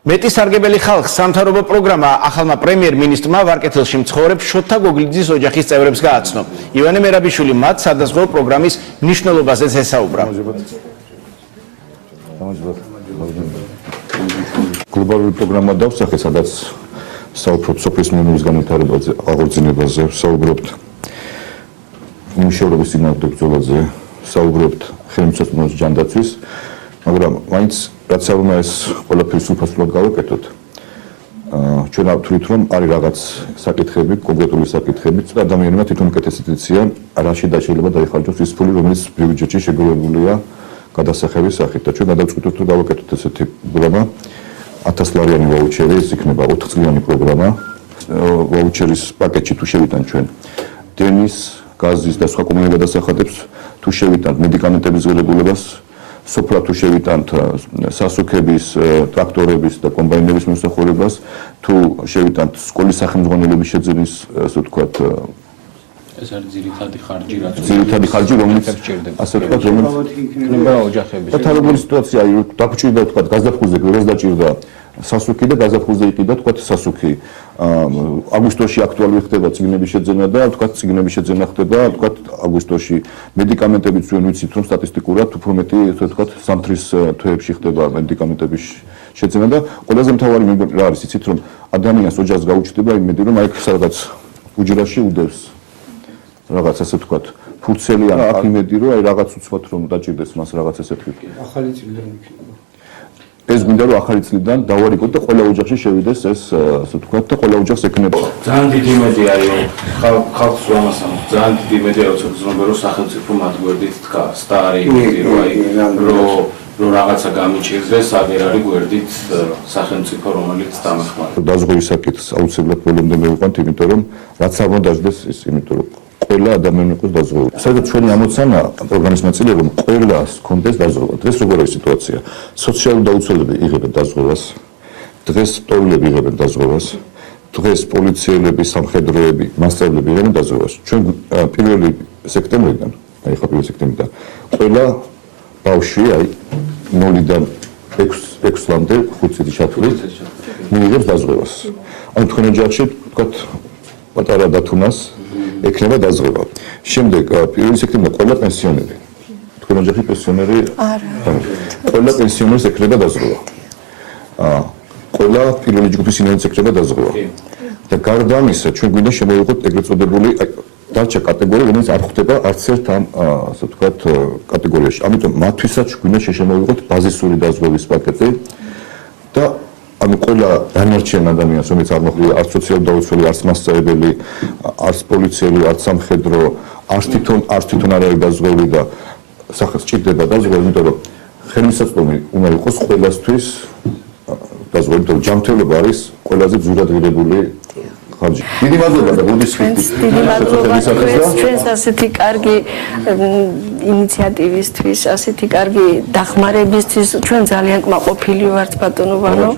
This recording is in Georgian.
მეტი სარგებელი ხალხს სამთავრობო პროგრამა ახალმა პრემიერ-მინისტრმა ვარკეთილში მცხოვრებ შოთა გოგლიძის ოჯახის წევრებს გააცნო. ივანე მერაბიშვილი მათ სადაზღვევო პროგრამის მნიშვნელობაზეც ესაუბრა. გლობალური პროგრამა დავსახე, სადაც საუბრობთ სოფლის მეურნეობის განვითარებაზე, აღორძინებაზე, საუბრობთ მუშაობის წინააღმდეგ ბრძოლაზე, საუბრობთ ხელმისაწვდომობის ჯანდაცვის, მაგრამ მაინც რაც უნდა ეს ყველაფერი სრულფასურად გავაკეთოთ. ჩვენ ვთვლით, რომ არის რაღაც საკითხები, კონკრეტული საკითხები, ადამიანებმა თვითონ უკეთესი იციან, რაში შეიძლება დაიხარჯოს ის ფული, რომელიც ბიუჯეტში შეგროვებულია გადასახების სახით. და ჩვენ გადავწყვიტეთ, რომ გავაკეთოთ ესეთი პროგრამა. 1000 ლარიანი ვაუჩერი, ეს იქნება 4 წლიანი პროგრამა. ვაუჩერის პაკეტში თუ შევიტანთ ჩვენ დენის, გაზის და სხვა კომუნალურ გადასახადებს, თუ შევიტანთ მედიკამენტების ღირებულებას, სოფლად თუ შევიტანთ სასუქების, ტრაქტორების და კომბაინების მოსახურებას, თუ შევიტანთ სკოლის სახელმძღვანელობის შეძენის, ასე ვთქვათ, ეს არის ძირითადი ხარჯი, რაც რომელიც ასე ვთქვათ, რომელიც იქნება ოჯახების. და როგორი სიტუაცია არის, დაგვჭირდა ვთქვათ, გაზაფხულზე გვერდს დაჭირდა სასუქი და გაზაფხულზე იყიდა ვთქვათ სასუქი. აგვისტოში აქტუალური ხდება წიგნების შეძენა და ვთქვათ წიგნების შეძენა ხდება ვთქვათ აგვისტოში. მედიკამენტებიც ჩვენ ვიცით, რომ სტატისტიკურად უფრო მეტი ასე ვთქვათ ზამთრის თვეებში ხდება მედიკამენტების შეძენა და ყველაზე მთავარი რა არის იცით, რომ ადამიანს ოჯახს გაუჩნდება იმედი, რომ აი სადღაც უჯრაში უდევს რაღაც ასე ვთქვათ ფურცელი ან აქ იმედი, რომ აი რაღაც უცბად რომ დაჭირდეს მას რაღაც ესეთი. ახალი წლიდან იქნება. ეს მინდა რომ ახალი წლიდან დავარიგოთ და ყველა ოჯახში შევიდეს ეს ასე ვთქვათ და ყველა ოჯახს ეკნება. ძალიან დიდი იმედი არის ხალხს ამასამ. ძალიან დიდი იმედი არის ზრუნვა რომ სახელმწიფო მათ გვერდით დგას და არის იმედი რომ აი რომ რაღაცა გამიჭირდეს, აგერ არის გვერდით სახელმწიფო რომელიც დამეხმარება. დაზღვევის საკითხს აუცილებლად ბოლომდე მივიყვანთ, იმიტომ რომ რაც არ უნდა დაждდეს ის, იმიტომ რომ ყველა ადამიანი იყოს დაზღვეული. სადაც ჩვენი ამოცანა პროგრამის ნაწილია, რომ ყველას კონდეს დაზღვევა. დღეს როგორ არის სიტუაცია? სოციალური დაუცველები იღებენ დაზღვევას, დღეს ტოვილები იღებენ დაზღვევას, დღეს პოლიციელები, სამხედროები, მასწავლებლები იღებენ დაზღვევას. ჩვენ 1 სექტემბრიდან, აი ხა 1 სექტემბრიდან ყველა ბავშვი აი 0-დან 6 წლამდე 5 წელი ჩათვლით მიიღებს დაზღვევას. ანუ თქვენ ოჯახში ვთქვათ პატარა დათუნას ეკნება დაზღვევა. შემდეგ 1 სექტემბრიდან ყველა პენსიონერი. თქვენ ოჯახში პენსიონერი არა. ყველა პენსიონერს ეკნება დაზღვევა. ყველა პირველი ჯგუფის ინვალიდს ეკნება დაზღვევა. და გარდა ამისა, ჩვენ გვინდა შემოვიღოთ ეგრეთ წოდებული დარჩა კატეგორია, რომელიც არ ხვდება არც ერთ ამ ასე ვთქვათ კატეგორიაში. ამიტომ მათთვისაც გვინდა შემოვიღოთ ბაზისური დაზღვევის პაკეტი და ანუ ყველა დანარჩენ ადამიანს, რომელიც არ მოხდა არც სოციალურ დაუცველი, არც მასწავლებელი, არც პოლიციელი, არც სამხედრო, არც თვითონ არ არის დაზღვეული და სახეს ჭირდება დაზღვევა, იმიტომ რომ ხელმისაწვდომი უნდა იყოს ყველასთვის დაზღვეული, იმიტომ რომ ჯანმრთელობა არის ყველაზე ძვირად ღირებული ხარჯი. დიდი მადლობა და გულის ხილით. დიდი მადლობა ჩვენს ასეთი კარგი ინიციატივისთვის, ასეთი კარგი დახმარებისთვის. ჩვენ ძალიან კმაყოფილი ვართ ბატონო ვანო.